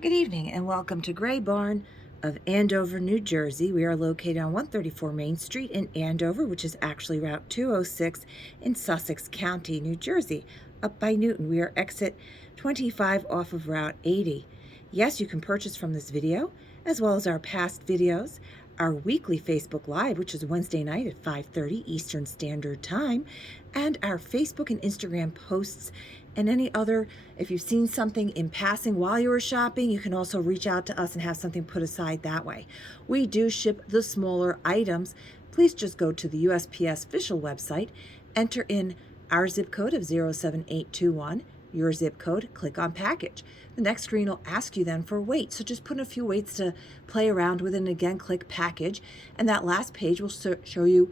Good evening and welcome to Barn of Andover, New Jersey. We are located on 134 Main Street in Andover, which is actually Route 206 in Sussex County, New Jersey, up by Newton. We are exit 25 off of Route 80. Yes, you can purchase from this video, as well as our past videos, our weekly Facebook Live, which is Wednesday night at 5:30 Eastern Standard Time, and our Facebook and Instagram posts and any other. If you've seen something in passing while you were shopping, you can also reach out to us and have something put aside that way. We do ship the smaller items. Please just go to the USPS official website, enter in our zip code of 07821, your zip code, click on package. The next screen will ask you then for weight, so just put in a few weights to play around with, and again click package, and that last page will show you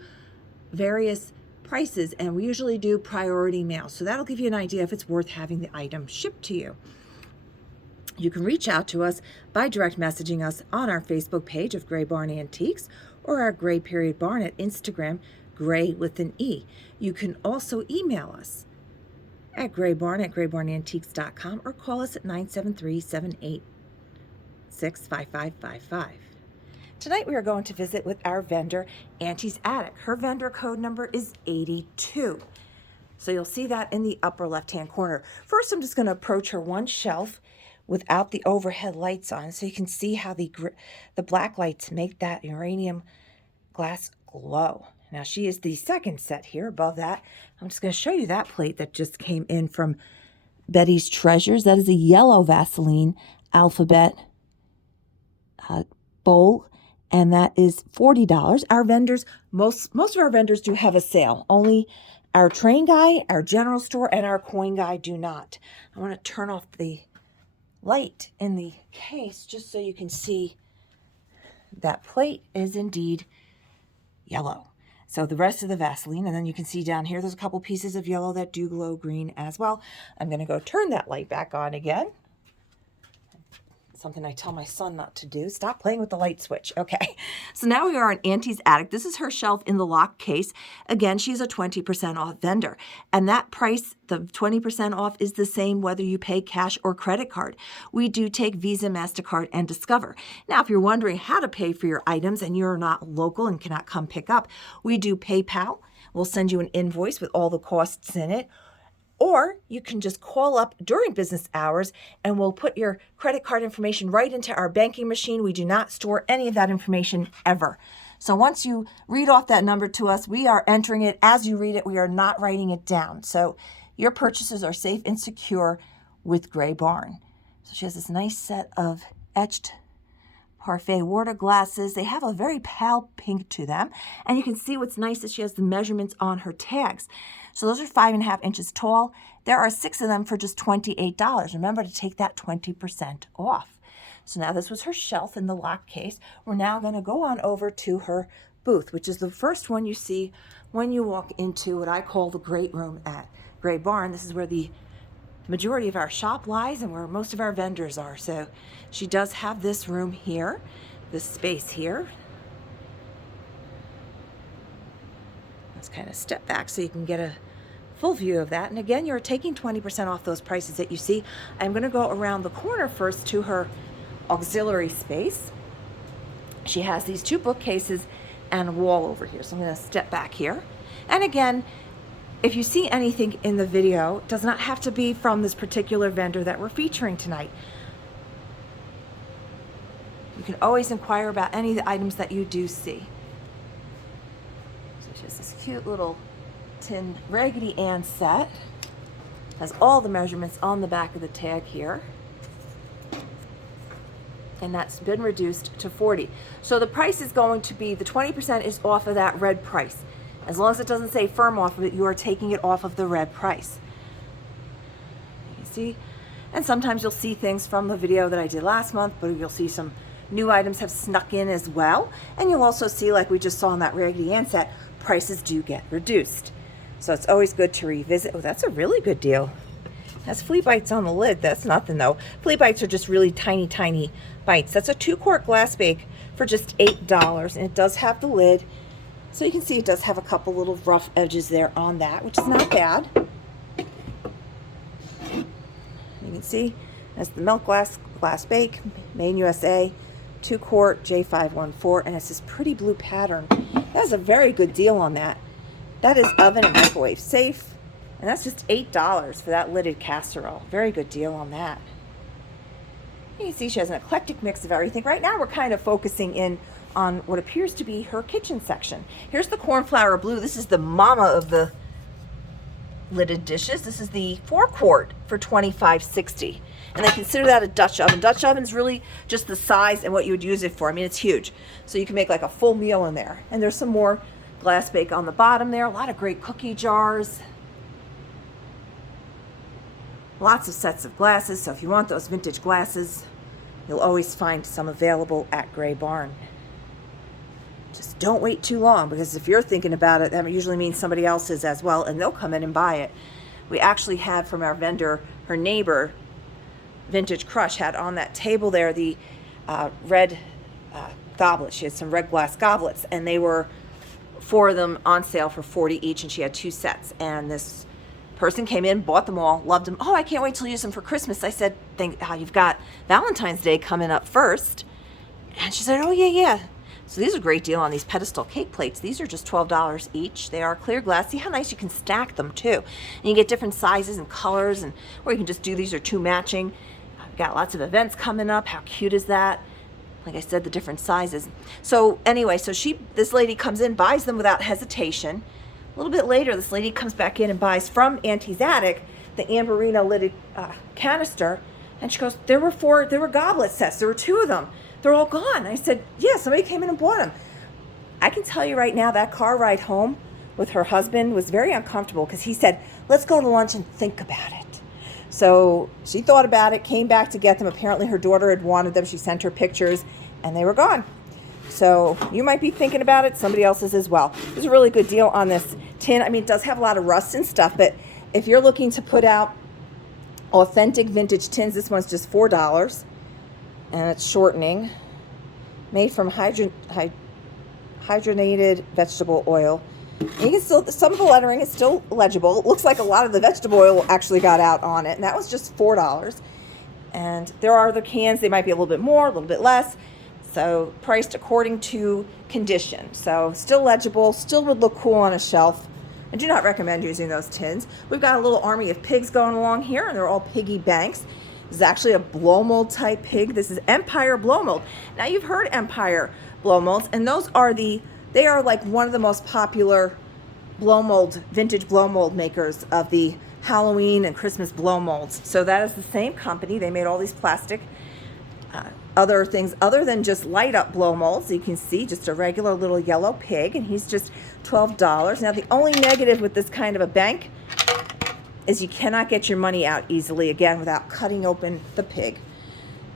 various prices, and we usually do priority mail, so that'll give you an idea if it's worth having the item shipped to you. You can reach out to us by direct messaging us on our Facebook page of Gray Barn Antiques, or our Gray Period Barn at Instagram, Gray with an E. You can also email us at graybarn@graybarnantiques.com, or call us at 973-786-5555. Tonight we are going to visit with our vendor, Auntie's Attic. Her vendor code number is 82. So you'll see that in the upper left-hand corner. First, I'm just going to approach her one shelf without the overhead lights on, so you can see how the black lights make that uranium glass glow. Now, she is the second set here above that. I'm just going to show you that plate that just came in from Betty's Treasures. That is a yellow Vaseline alphabet bowl, and that is $40. Our vendors, most of our vendors do have a sale. Only our train guy, our general store, and our coin guy do not. I want to turn off the light in the case just so you can see that plate is indeed yellow. So the rest of the Vaseline, and then you can see down here there's a couple pieces of yellow that do glow green as well. I'm going to go turn that light back on again. Something I tell my son not to do. Stop playing with the light switch. Okay, so now we are on Auntie's Attic. This is her shelf in the lock case. Again, she's a 20% off vendor. And that price, the 20% off, is the same whether you pay cash or credit card. We do take Visa, MasterCard, and Discover. Now, if you're wondering how to pay for your items and you're not local and cannot come pick up, we do PayPal. We'll send you an invoice with all the costs in it. Or you can just call up during business hours and we'll put your credit card information right into our banking machine. We do not store any of that information ever. So once you read off that number to us, we are entering it as you read it. We are not writing it down. So your purchases are safe and secure with Gray Barn. So she has this nice set of etched parfait water glasses. They have a very pale pink to them. And you can see what's nice is she has the measurements on her tags. So those are 5.5 inches tall. There are 6 of them for just $28. Remember to take that 20% off. So now this was her shelf in the lock case. We're now going to go on over to her booth, which is the first one you see when you walk into what I call the great room at Gray Barn. This is where the majority of our shop lies and where most of our vendors are. So she does have this room here, this space here. Let's kind of step back so you can get a full view of that. And again, you're taking 20% off those prices that you see. I'm going to go around the corner first to her auxiliary space. She has these 2 bookcases and a wall over here. So I'm going to step back here. And again, if you see anything in the video, it does not have to be from this particular vendor that we're featuring tonight. You can always inquire about any of the items that you do see. So she has this cute little tin Raggedy Ann set. Has all the measurements on the back of the tag here. And that's been reduced to $40. So the price is going to be, the 20% is off of that red price. As long as it doesn't say firm off of it, you are taking it off of the red price. You see? And sometimes you'll see things from the video that I did last month, but you'll see some new items have snuck in as well. And you'll also see, like we just saw in that Raggedy Ann set, prices do get reduced. So it's always good to revisit. Oh, that's a really good deal. It has flea bites on the lid. That's nothing though. Flea bites are just really tiny, tiny bites. That's a 2-quart glass bake for just $8. And it does have the lid. So you can see it does have a couple little rough edges there on that, which is not bad. You can see That's the milk glass bake, made in USA, 2-quart J514, and it's this pretty blue pattern. That's a very good deal on that. That is oven and microwave safe, and that's just $8 for that lidded casserole. Very good deal on that. You can see she has an eclectic mix of everything. Right now we're kind of focusing in on what appears to be her kitchen section. Here's the cornflour blue. This is the mama of the lidded dishes. This is the 4-quart for $25.60. And they consider that a Dutch oven. Dutch oven's really just the size and what you would use it for. I mean, it's huge. So you can make like a full meal in there. And there's some more glass bake on the bottom there. A lot of great cookie jars. Lots of sets of glasses, so if you want those vintage glasses, you'll always find some available at Gray Barn. Just don't wait too long, because if you're thinking about it, that usually means somebody else is as well, and they'll come in and buy it. We actually had from our vendor, her neighbor, Vintage Crush, had on that table there the red goblets. She had some red glass goblets, and they were 4 of them on sale for $40 each, and she had 2 sets. And this person came in, bought them all, loved them. Oh, I can't wait till you use them for Christmas. I said, think how you've got Valentine's Day coming up first. And she said, oh yeah. So these are a great deal on these pedestal cake plates. These are just $12 each. They are clear glass. See how nice you can stack them too. And you get different sizes and colors, and or you can just do these are 2 matching. I've got lots of events coming up. How cute is that? Like I said, the different sizes. So anyway, so this lady comes in, buys them without hesitation. A little bit later, this lady comes back in and buys from Auntie's attic the Amberino lidded canister, and she goes, there were goblet sets. There were 2 of them. They're all gone. I said, yeah, somebody came in and bought them. I can tell you right now, that car ride home with her husband was very uncomfortable, because he said, let's go to lunch and think about it. So she thought about it, came back to get them. Apparently her daughter had wanted them. She sent her pictures, and they were gone. So you might be thinking about it. Somebody else is as well. There's a really good deal on this tin. I mean, it does have a lot of rust and stuff, but if you're looking to put out authentic vintage tins, this one's just $4. And it's shortening. Made from hydrogenated vegetable oil. And you can still, some of the lettering is still legible. It looks like a lot of the vegetable oil actually got out on it. And that was just $4. And there are other cans. They might be a little bit more, a little bit less. So priced according to condition. So still legible, still would look cool on a shelf. I do not recommend using those tins. We've got a little army of pigs going along here, and they're all piggy banks. This is actually a blow mold type pig. This is Empire blow mold. Now you've heard Empire blow molds, and those are they are like one of the most popular vintage blow mold makers of the Halloween and Christmas blow molds. So that is the same company. They made all these plastic other things other than just light up blow molds. You can see just a regular little yellow pig, and he's just $12. Now the only negative with this kind of a bank is you cannot get your money out easily, again, without cutting open the pig.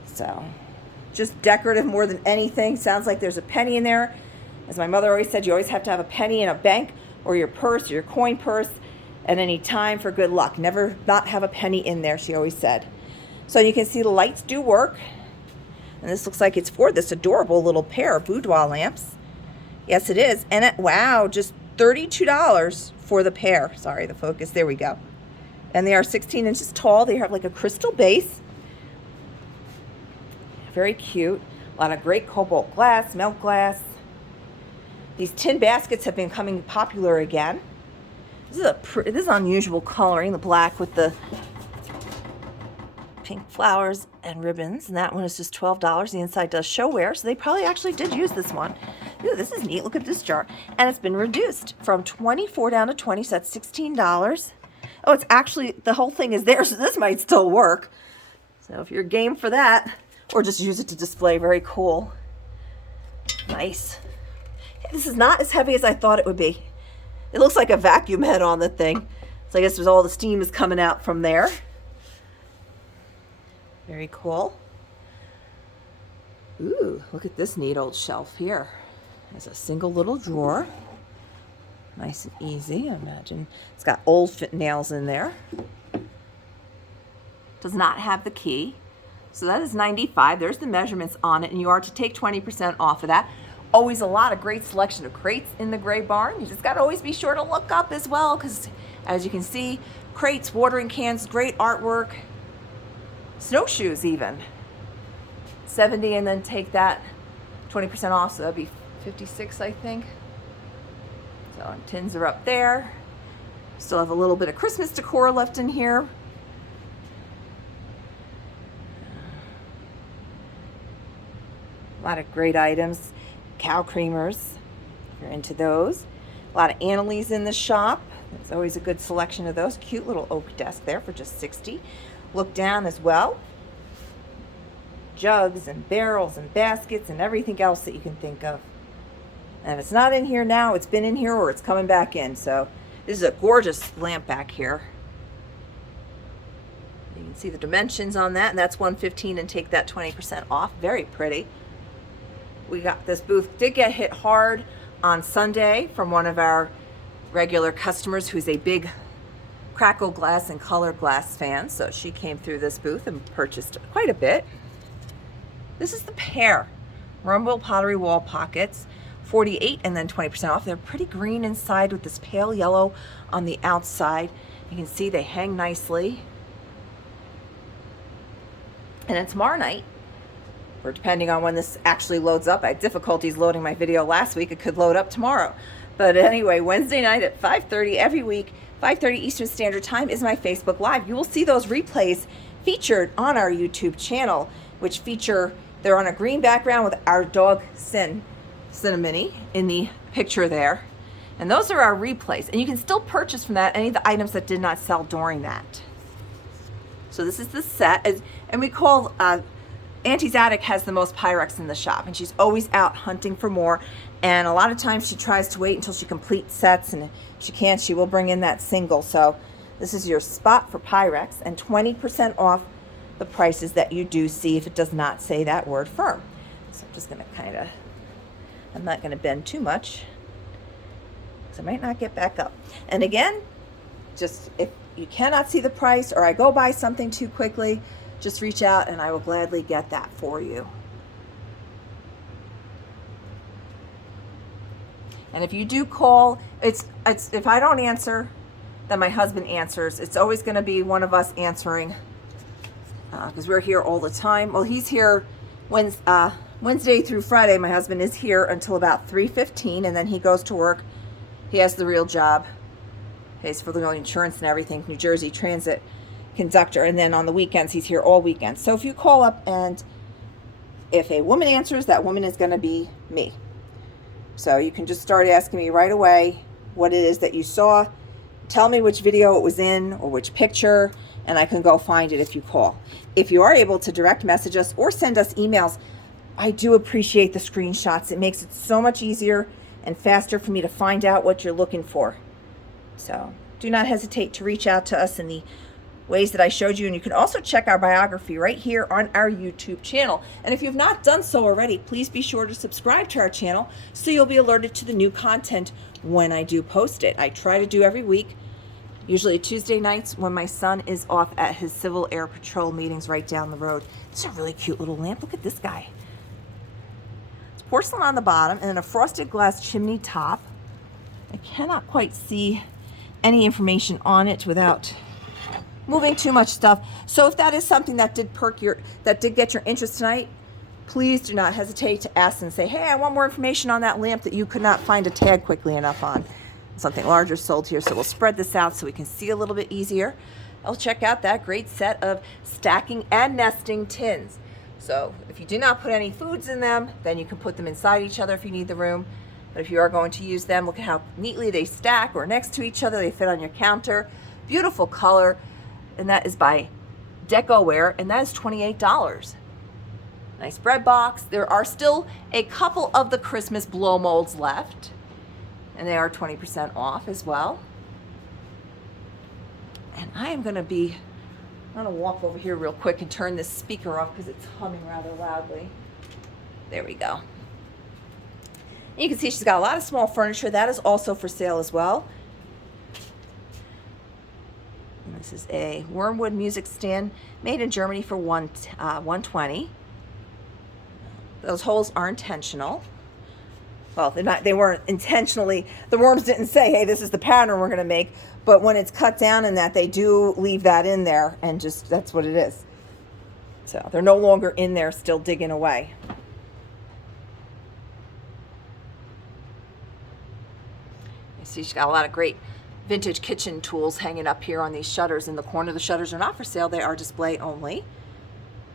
So just decorative more than anything. Sounds like there's a penny in there. As my mother always said, you always have to have a penny in a bank or your purse or your coin purse at any time for good luck. Never not have a penny in there, she always said. So you can see the lights do work. And this looks like it's for this adorable little pair of boudoir lamps. Yes, it is. And wow, just $32 for the pair. Sorry, the focus. There we go. And they are 16 inches tall. They have like a crystal base. Very cute. A lot of great cobalt glass, milk glass. These tin baskets have been becoming popular again. This is unusual coloring, the black with the pink flowers and ribbons, and that one is just $12. The inside does show wear, so they probably actually did use this one. Ooh, this is neat. Look at this jar. And it's been reduced from $24 down to $20, so that's $16. Oh, it's actually, the whole thing is there, so this might still work. So if you're game for that, or just use it to display, very cool. Nice. This is not as heavy as I thought it would be. It looks like a vacuum head on the thing. So I guess there's all the steam is coming out from there. Very cool. Ooh, look at this neat old shelf here. There's a single little drawer. Nice and easy. I imagine it's got old fit nails in there. Does not have the key. So that is $95. There's the measurements on it, and you are to take 20% off of that. Always a lot of great selection of crates in the Gray Barn. You just got to always be sure to look up as well, because as you can see, crates, watering cans, great artwork. snowshoes even. 70 and then take that 20% off, so that'd be 56, I think. So tins are up there. Still have a little bit of Christmas decor left in here. A lot of great items. Cow creamers, if you're into those. A lot of Annalise in the shop. It's always a good selection of those. Cute little oak desk there for just $60. Look down as well. Jugs and barrels and baskets and everything else that you can think of. And if it's not in here now, it's been in here or it's coming back in. So this is a gorgeous lamp back here. You can see the dimensions on that, and that's $115 and take that 20% off. Very pretty. We got this booth, did get hit hard on Sunday from one of our regular customers who's a big crackle glass and color glass fan. So she came through this booth and purchased quite a bit. This is the pair, Rumble Pottery Wall Pockets, $48 and then 20% off. They're pretty green inside with this pale yellow on the outside. You can see they hang nicely. And then tomorrow night, or depending on when this actually loads up, I had difficulties loading my video last week. It could load up tomorrow. But anyway, Wednesday night at 5:30 every week, 5:30 Eastern Standard Time is my Facebook Live. You will see those replays featured on our YouTube channel, which they're on a green background with our dog Cinnamony in the picture there. And those are our replays. And you can still purchase from that any of the items that did not sell during that. So this is the set. And we call, Auntie's Attic has the most Pyrex in the shop. And she's always out hunting for more. And a lot of times she tries to wait until she completes sets. And if she can't, she will bring in that single. So this is your spot for Pyrex. And 20% off the prices that you do see if it does not say that word firm. So I'm just going to I'm not going to bend too much, so I might not get back up. And again, just if you cannot see the price or I go buy something too quickly, just reach out and I will gladly get that for you. And if you do call, it's if I don't answer, then my husband answers. It's always going to be one of us answering, because we're here all the time. Well, he's here Wednesday through Friday. My husband is here until about 3:15, and then he goes to work. He has the real job, pays for the insurance and everything, New Jersey Transit conductor, and then on the weekends he's here all weekends. So if you call up and if a woman answers, that woman is going to be me. So you can just start asking me right away what it is that you saw. Tell me which video it was in or which picture, and I can go find it if you call. If you are able to direct message us or send us emails, I do appreciate the screenshots. It makes it so much easier and faster for me to find out what you're looking for. So do not hesitate to reach out to us in the ways that I showed you. And you can also check our biography right here on our YouTube channel. And if you've not done so already, please be sure to subscribe to our channel so you'll be alerted to the new content when I do post it. I try to do every week, usually Tuesday nights when my son is off at his Civil Air Patrol meetings right down the road. This is a really cute little lamp. Look at this guy. It's porcelain on the bottom and then a frosted glass chimney top. I cannot quite see any information on it without moving too much stuff. So if that is something that did get your interest tonight, please do not hesitate to ask and say, hey, I want more information on that lamp that you could not find a tag quickly enough on. Something larger sold here, so we'll spread this out so we can see a little bit easier. I'll check out that great set of stacking and nesting tins. So if you do not put any foods in them, then you can put them inside each other if you need the room. But if you are going to use them, look at how neatly they stack or next to each other. They fit on your counter. Beautiful color. And that is by Decor, and that is $28. Nice bread box. There are still a couple of the Christmas blow molds left, and they are 20% off as well. And I'm going to walk over here real quick and turn this speaker off because it's humming rather loudly. There we go. And you can see she's got a lot of small furniture. That is also for sale as well. And this is a wormwood music stand made in Germany for $120. Those holes are intentional. Well, they weren't intentionally. The worms didn't say, hey, this is the pattern we're going to make. But when it's cut down and that, they do leave that in there, and just that's what it is. So they're no longer in there still digging away. You see she's got a lot of great vintage kitchen tools hanging up here on these shutters in the corner. The shutters are not for sale, they are display only.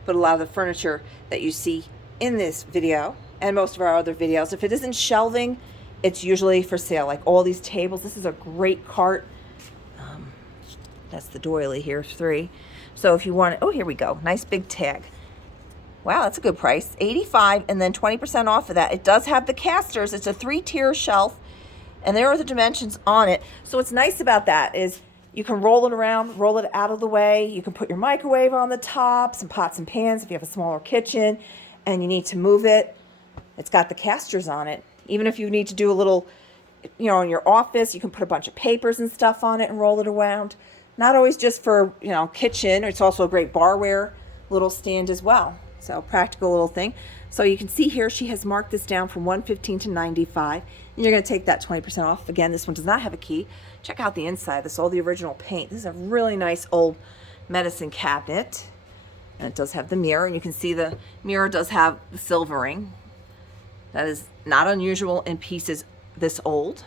But a lot of the furniture that you see in this video and most of our other videos, if it isn't shelving, it's usually for sale. Like all these tables, this is a great cart. That's the doily here, 3. So if you want, oh, here we go, nice big tag. Wow, that's a good price, $85 and then 20% off of that. It does have the casters. It's a 3-tier shelf and there are the dimensions on it. So what's nice about that is you can roll it around, roll it out of the way. You can put your microwave on the top, some pots and pans if you have a smaller kitchen and you need to move it. It's got the casters on it. Even if you need to do a little, you know, in your office, you can put a bunch of papers and stuff on it and roll it around. Not always just for, you know, kitchen. It's also a great barware little stand as well. So practical little thing. So you can see here she has marked this down from $115 to $95. And you're going to take that 20% off. Again, this one does not have a key. Check out the inside. This is all the original paint. This is a really nice old medicine cabinet. And it does have the mirror. And you can see the mirror does have the silvering. That is not unusual in pieces this old.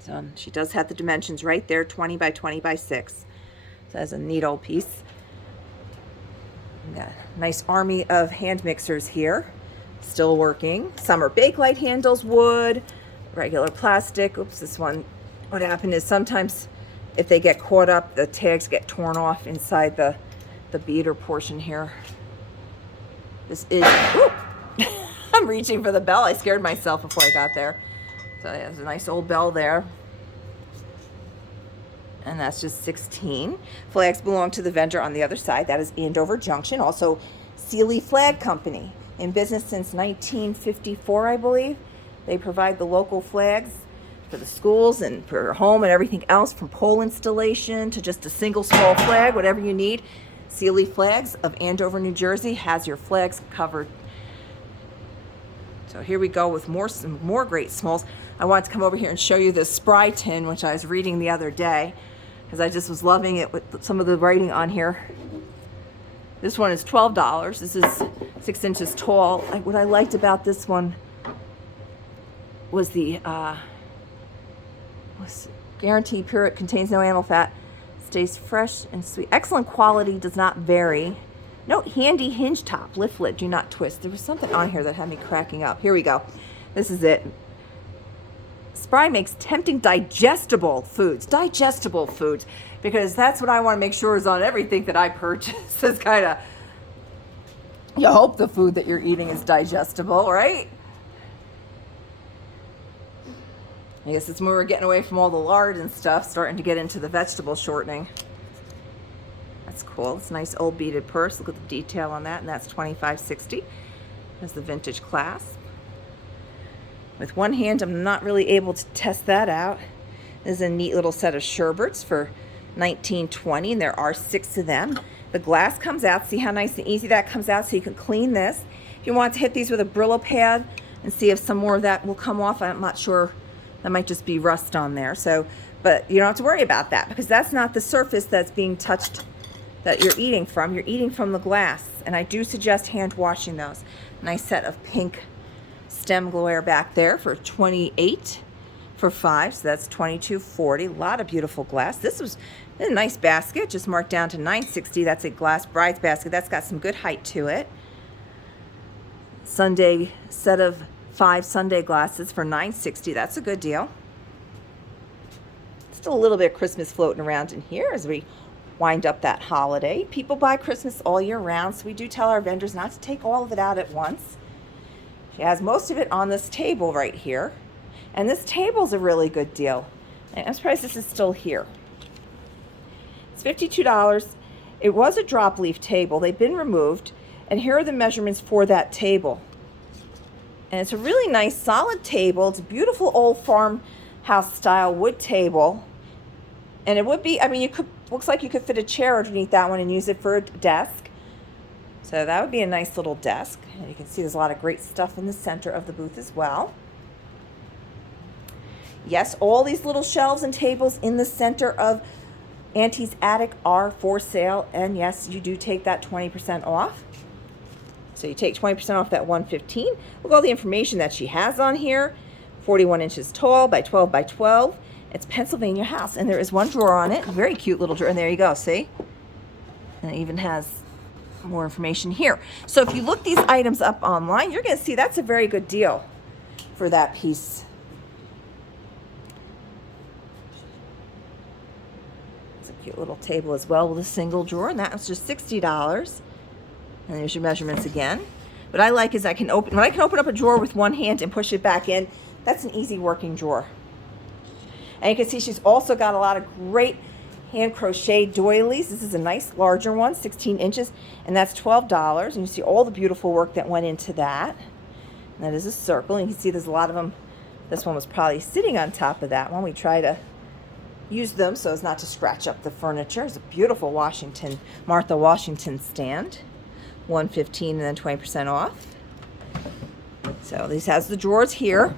So she does have the dimensions right there, 20 by 20 by 6. So that's a neat old piece. We got a nice army of hand mixers here, still working. Some are Bakelite handles, wood, regular plastic. Oops, this one, what happened is sometimes if they get caught up, the tags get torn off inside the beater portion here. This is, I'm reaching for the bell. I scared myself before I got there. So yeah, there's a nice old bell there. And that's just $16. Flags belong to the vendor on the other side. That is Andover Junction, also Sealy Flag Company. In business since 1954, I believe. They provide the local flags for the schools and for your home and everything else, from pole installation to just a single small flag, whatever you need. Sealy Flags of Andover, New Jersey has your flags covered. So here we go with some more great smalls. I wanted to come over here and show you this Spry tin, which I was reading the other day, because I just was loving it with some of the writing on here. This one is $12. This is 6 inches tall. What I liked about this one was the guarantee pure, it contains no animal fat, stays fresh and sweet. Excellent quality, does not vary. Note, handy hinge top, lift lid, do not twist. There was something on here that had me cracking up. Here we go. This is it. Spry makes tempting digestible foods, because that's what I want to make sure is on everything that I purchase. It's kind of, you hope the food that you're eating is digestible, right? I guess it's when we're getting away from all the lard and stuff, starting to get into the vegetable shortening. That's cool. It's a nice old beaded purse. Look at the detail on that, and that's $25.60. There's the vintage clasp. With one hand, I'm not really able to test that out. This is a neat little set of sherbets for $19.20, and there are 6 of them. The glass comes out. See how nice and easy that comes out, so you can clean this. If you want to hit these with a Brillo pad and see if some more of that will come off, I'm not sure. That might just be rust on there. So, but you don't have to worry about that, because that's not the surface that's being touched that you're eating from. You're eating from the glass, and I do suggest hand washing those. Nice set of pink stemware back there for $28 for 5, so that's $22.40. A lot of beautiful glass. This was a nice basket, just marked down to $9.60. That's a glass bride's basket. That's got some good height to it. Sunday set of 5 Sunday glasses for $9.60. That's a good deal. Still a little bit of Christmas floating around in here as we wind up that holiday. People buy Christmas all year round, so we do tell our vendors not to take all of it out at once. She has most of it on this table right here. And this table's a really good deal. I'm surprised this is still here. It's $52. It was a drop leaf table. They've been removed. And here are the measurements for that table. And it's a really nice solid table. It's a beautiful old farmhouse style wood table. And it would be, I mean, looks like you could fit a chair underneath that one and use it for a desk. So that would be a nice little desk. And you can see there's a lot of great stuff in the center of the booth as well. Yes, all these little shelves and tables in the center of Auntie's Attic are for sale, and yes, you do take that 20% off. So you take 20% off that $115. Look at all the information that she has on here. 41 inches tall by 12 by 12. It's Pennsylvania House, and there is one drawer on it. Very cute little drawer, and there you go, see? And it even has more information here. So if you look these items up online, you're going to see that's a very good deal for that piece. It's a cute little table as well with a single drawer, and that was just $60. And there's your measurements again. What I like is when I can open up a drawer with one hand and push it back in, that's an easy working drawer. And you can see she's also got a lot of great hand crochet doilies. This is a nice larger one, 16 inches, and that's $12. And you see all the beautiful work that went into that. And that is a circle, and you can see there's a lot of them. This one was probably sitting on top of that one. We try to use them so as not to scratch up the furniture. It's a beautiful Martha Washington stand. $115 and then 20% off. So this has the drawers here.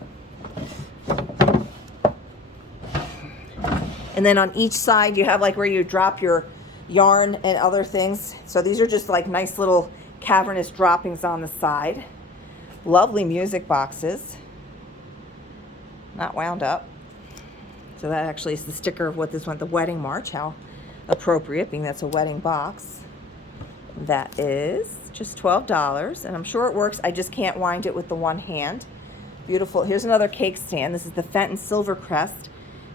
And then on each side you have like where you drop your yarn and other things. So these are just like nice little cavernous droppings on the side. Lovely music boxes. Not wound up. So that actually is the sticker of what this one, the wedding march. How appropriate, being that's a wedding box. That is just $12, and I'm sure it works. I just can't wind it with the one hand. Beautiful. Here's another cake stand. This is the Fenton Silvercrest,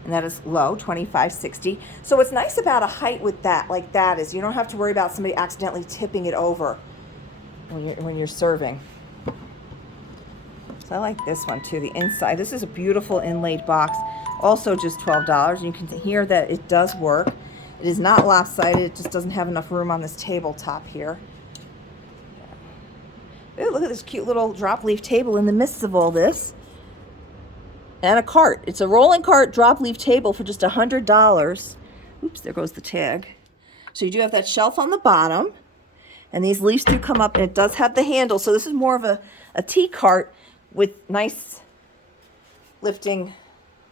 and that is low, $25.60. So what's nice about a height with that, like that, is you don't have to worry about somebody accidentally tipping it over when you're serving. So I like this one too, the inside. This is a beautiful inlaid box, also just $12. You can hear that it does work. It is not lopsided. It just doesn't have enough room on this tabletop here. Ooh, look at this cute little drop leaf table in the midst of all this. And a cart. It's a rolling cart drop leaf table for just $100. Oops, there goes the tag. So you do have that shelf on the bottom. And these leaves do come up, and it does have the handle. So this is more of a tea cart with nice lifting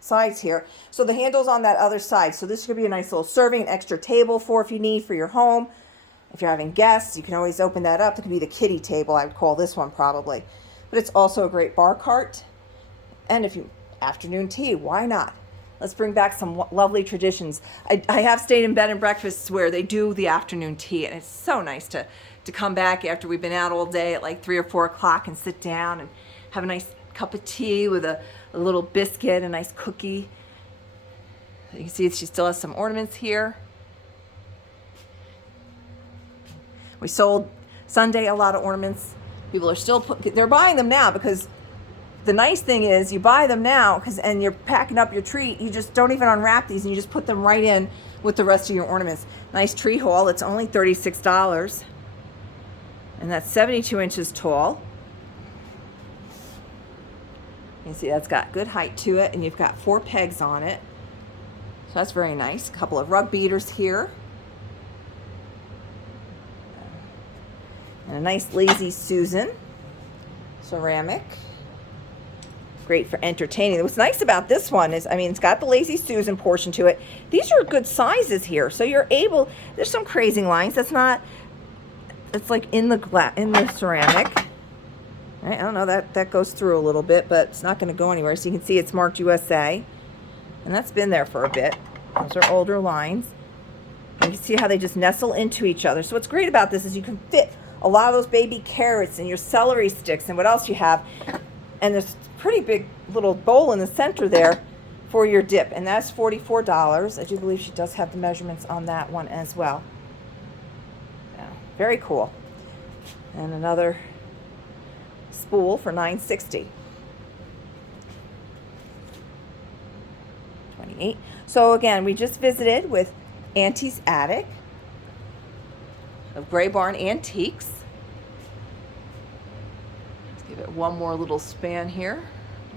sides here. So the handle's on that other side. So this could be a nice little serving, an extra table if you need for your home. If you're having guests, you can always open that up. It could be the kiddie table, I would call this one probably. But it's also a great bar cart. And if you afternoon tea, why not? Let's bring back some lovely traditions. I have stayed in bed and breakfasts where they do the afternoon tea, and it's so nice to come back after we've been out all day at like 3 or 4 o'clock and sit down and have a nice cup of tea with a little biscuit, a nice cookie. You can see she still has some ornaments here. We sold Sunday a lot of ornaments. People are still they're buying them now, because the nice thing is you buy them now and you're packing up your tree. You just don't even unwrap these, and you just put them right in with the rest of your ornaments. Nice tree haul. It's only $36, and that's 72 inches tall. You can see that's got good height to it, and you've got 4 pegs on it. So that's very nice. A couple of rug beaters here. And a nice Lazy Susan ceramic. Great for entertaining. What's nice about this one is, it's got the Lazy Susan portion to it. These are good sizes here. So you're able, there's some crazing lines. That's not, it's like in the ceramic. I don't know, that goes through a little bit, but it's not going to go anywhere. So you can see it's marked USA. And that's been there for a bit. Those are older lines. And you can see how they just nestle into each other. So what's great about this is you can fit a lot of those baby carrots and your celery sticks and what else you have. And there's a pretty big little bowl in the center there for your dip. And that's $44. I do believe she does have the measurements on that one as well. Yeah, very cool. And another spool for $9.60. 28. So again, we just visited with Auntie's Attic of Gray Barn Antiques. Let's give it one more little span here.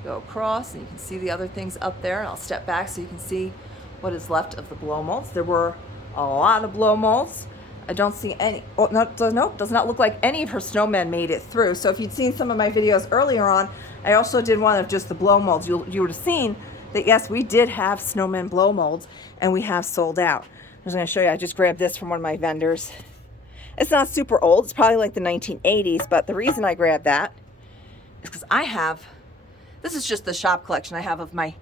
Go across, and you can see the other things up there. And I'll step back so you can see what is left of the blow molds. There were a lot of blow molds. I don't see any. Oh, no, does not look like any of her snowmen made it through. So if you'd seen some of my videos earlier on, I also did one of just the blow molds. You would have seen that yes, we did have snowmen blow molds, and we have sold out. I was going to show you, I just grabbed this from one of my vendors. It's not super old. It's probably like the 1980s, but the reason I grabbed that is because I have, this is just the shop collection I have of my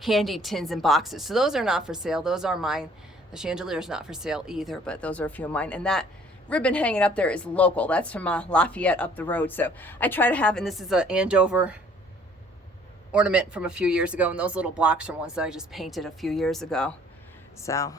candy tins and boxes. So those are not for sale. Those are mine. The chandelier is not for sale either, but those are a few of mine. And that ribbon hanging up there is local. That's from Lafayette up the road. So I try to have, and this is an Andover ornament from a few years ago, and those little blocks are ones that I just painted a few years ago. So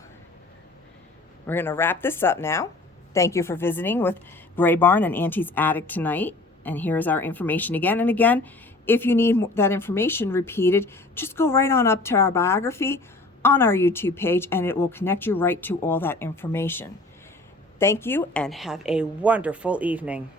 we're going to wrap this up now. Thank you for visiting with Gray Barn and Auntie's Attic tonight. And here's our information again and again. If you need that information repeated, just go right on up to our biography on our YouTube page, and it will connect you right to all that information. Thank you, and have a wonderful evening.